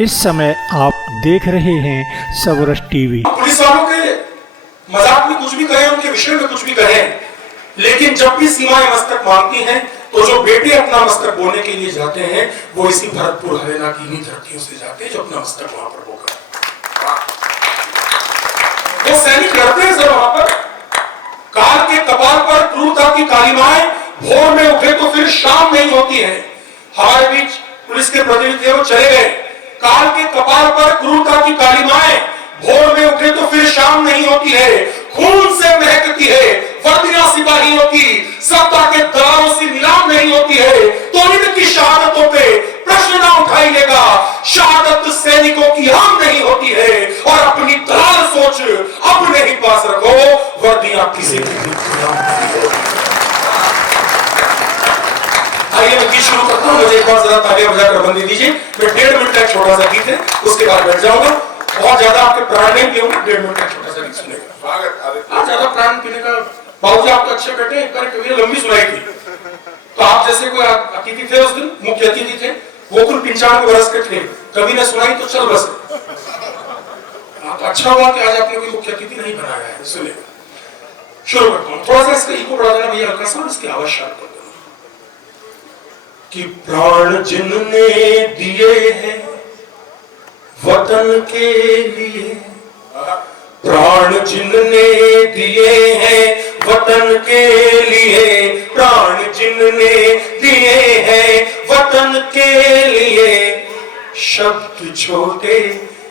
इस समय आप देख रहे हैं सबरस टीवी। पुलिस वालों के मजाक में कुछ भी कहें, उनके विषय में कुछ भी कहें, लेकिन जब भी सीमाएं मस्तक मांगती हैं तो जो बेटे अपना मस्तक बोने के लिए जाते हैं वो इसी भरतपुर हरियाणा की इन्हीं धरतियों से जाते हैं जो अपना मस्तक वहां पर बोकर वो सैनिक लड़ते हैं सर वहां पर। काल के कपाल पर क्रूरता की कालिमाएं भोर में उठे तो फिर शाम नहीं होती है। हमारे बीच पुलिस के प्रतिनिधि वो चले गए। काल के कपाल पर क्रूरता की कालिमाएं भोर में उठे तो फिर शाम नहीं होती है। खून से महकती है वर्दियां सिपाहियों की, सत्ता के दलालों से नीलाम नहीं होती है। तो इनकी शहादतों पे प्रश्न ना उठाइएगा, शहादत सैनिकों की आम नहीं होती है। और अपनी दलाल सोच अपने ही पास रखो, वर्दियां किसी की नीलाम नहीं होती। आइए मैं गीत शुरू करता हूँ। मुझे एक बार जरा तालियां बजाकर बंदी दीजिए। मैं 1.5 मिनट का एक छोटा सा गीत है, उसके बाद बैठ जाऊंगा। बहुत ज्यादा आपके प्राण नहीं पियूंगा, 1.5 मिनट का छोटा सा गीत सुनेगा। ज्यादा प्राण पीने का बाबूजी आप तो अच्छे बैठे। एक बार कभी लंबी सुनाई थी तो आप जैसे कोई अतिथि थे, उस दिन मुख्य अतिथि थे, वो कुल 95 वर्ष के थे, कभी ने सुनाई तो चल बस। तो अच्छा हुआ कि आज आपने कोई मुख्य अतिथि नहीं बनाया है। सुने शुरू करता हूँ। थोड़ा सा इसका इको बढ़ा देना भैया, हल्का सा, इसकी आवाज शांत कर देना। कि प्राण जिनने दिए हैं वतन के लिए, प्राण जिनने दिए हैं वतन के लिए, प्राण जिनने दिए हैं वतन के लिए, शब्द छोटे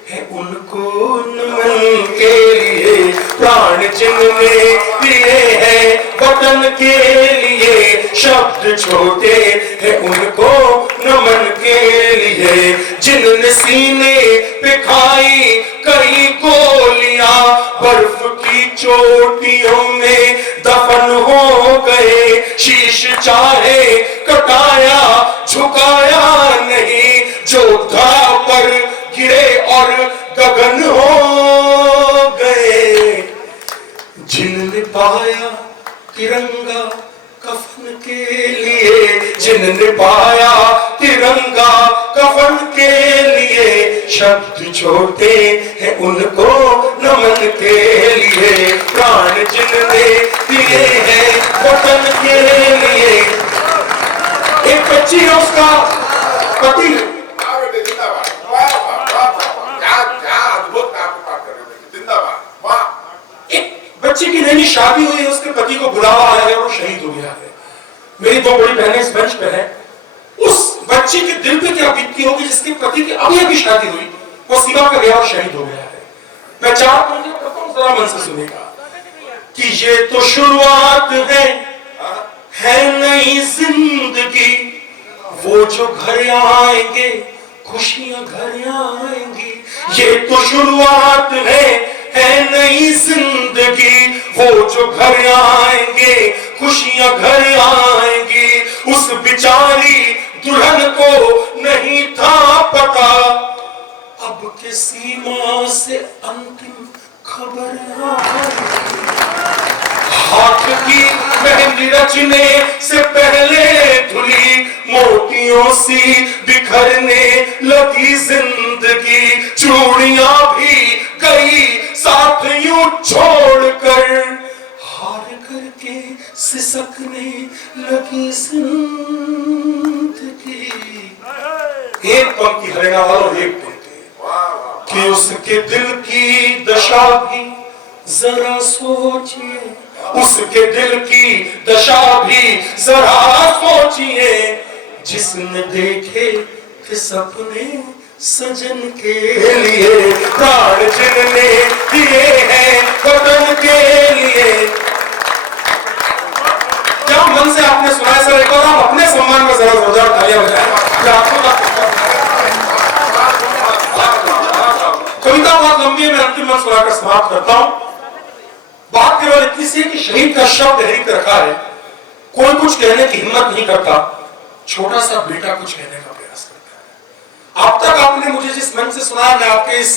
हैं उनको नमन के लिए। प्राण जिनने दिए हैं वतन के लिए, शब्द छोटे हैं उनको नमन के लिए। जिनने सीने पे खाई कई गोलियां, बर्फ की चोटियों में दफन हो गए। शीश चाहे कटाया झुकाया नहीं, जोधा पर गिरे और गगन हो गए। जिनने पाया तिरंगा कफन के लिए, जिनने पाया तिरंगा कफन के लिए, शब्द छोटे हैं उनको नमन के लिए। प्राण जिनने दिए हैं वतन के लिए। एक बच्ची है, उसका पति बच्ची की नई शादी हुई है, उसके पति को बुलावा आया है और वो शहीद हो गया है। मेरी 2 बड़ी बहनें इस मंच पे हैं। उस बच्ची के दिल पे क्या बीतती होगी जिसके पति की अभी अभी शादी हुई, वो सीमा पे गया और शहीद हो गया है। मैं चाहता हूं जरा मन से सुनेगा कि ये तो शुरुआत है नई जिंदगी। वो जो घर आएंगे खुशियां घर आएंगी। ये तो शुरुआत है नई जिंदगी। वो जो घर आएंगे खुशियां घर आएंगी। उस बिचारी दुल्हन को नहीं था पता, अब के सीमा से अंतिम खबर आएगी। हाथ की मेहंदी रचने से पहले धुली, मोतियों सी बिखरने लगी जिंदगी। चूड़ियां भी गई साथ यूं छोड़कर, हार करके सिसकने लगी जिंदगी। एक पंक्ति हरियाणा वालों, एक पंक्ति कि उसके दिल की दशा भी जरा सोचिए, उसके दिल की दशा भी जरा सोचिए। जिसने देखे थे सपने सजन के लिए, प्राण जिनने दिए हैं वतन के लिए। क्या मन से आपने सुनाया सर? एक बार आप अपने सम्मान में जरा जोरदार तालियां बजाएं। कविता बहुत लंबी है, मैं अंतिम मन सुनाकर समाप्त करता हूं। बात केवल इतनी सी है कि शहीद का शब्द हरित रखा है, कोई कुछ कहने की हिम्मत नहीं करता, छोटा सा बेटा कुछ कहने का प्रयास करता है। अब तक आपने मुझे जिस मन से सुना, मैं आपके इस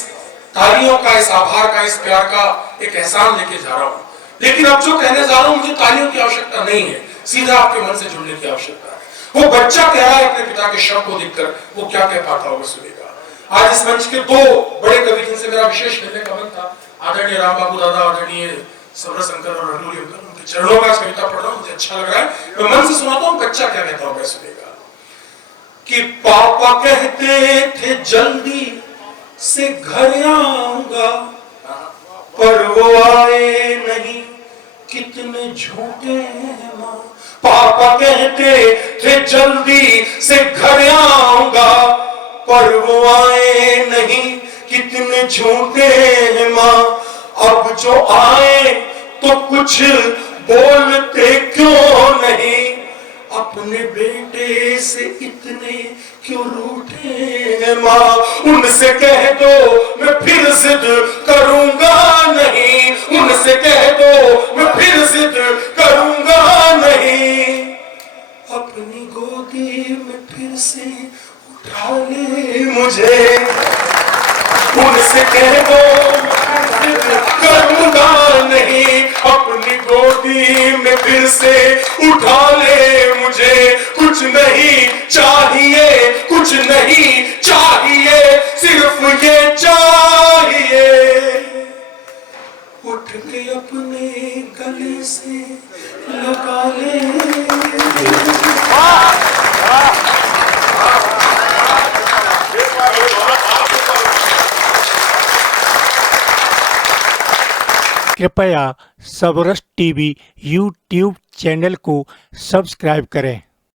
तालियों का, इस आभार का, इस प्यार का एक एहसान लेके जा रहा हूं। लेकिन अब जो कहने जा रहा हूं, मुझे तालियों की आवश्यकता नहीं है, सीधा आपके मन से जुड़ने की आवश्यकता है। वो बच्चा कह रहा है अपने पिता के शव को देखकर, वो क्या कह पाता होगा सुनेगा। आज इस मंच के दो बड़े कवि जिनसे मेरा विशेष मिलने का मन था, आदरणीय राम बाबू दादा, आदरणीय समर शंकर और रंगोली अंकल, उनके चरणों में आज कविता पढ़ रहा हूं, मुझे अच्छा लग रहा है। मैं मन से सुनाता हूं, बच्चा क्या कहता हूं मैं सुनेगा। कि पापा कहते थे जल्दी से घर आऊंगा, पर वो आए नहीं, कितने झूठे हैं मां। पापा कहते थे जल्दी से घर आऊंगा, पर वो आए नहीं, कितने झूठे हैं मां। अब जो आए तो कुछ बोलते क्यों नहीं, अपने बेटे से इतने क्यों रूठे हैं मां। उनसे कह दो मैं फिर जिद करूंगा नहीं, उनसे कह दो मैं फिर जिद करूंगा नहीं। अपनी गोदी में फिर से उठा ले मुझे, उनसे कह दो मैं जिद करूंगा नहीं। अपनी गोदी में फिर से उठा ले मुझे, कुछ नहीं चाहिए, कुछ नहीं चाहिए, सिर्फ ये चाहिए, उठ के अपने गले से लगा ले। कृपया सबरस टीवी यूट्यूब चैनल को सब्सक्राइब करें।